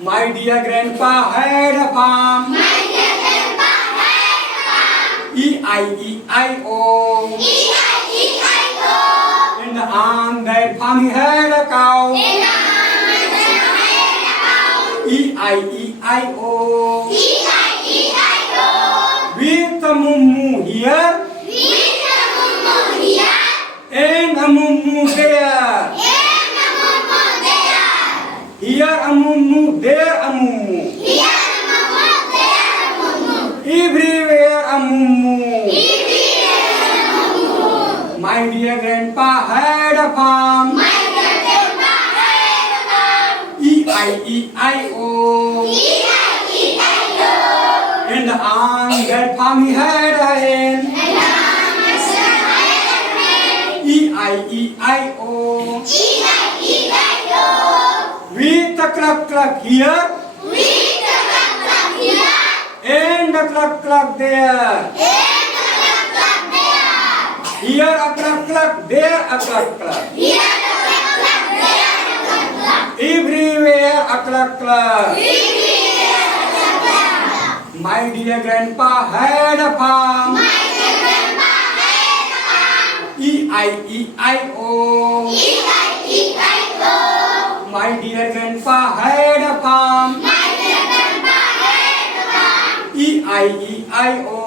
My dear grandpa had a farm. E-I-E-I-O. In the on that farm he had a cow. E-I-E-I-O. With a moo here and a moo there. Here a moo, there a moo. Everywhere a moo. My dear grandpa had a farm. E-I-E-I-O. And on that farm he had a hen. E-I-E-I-O. With a cluck here and a cluck there. Here a cluck, there a cluck. Everywhere a cluck. My dear grandpa had a farm. E-I-E-I-O. My dear grandpa had a farm. E-I-E-I-O.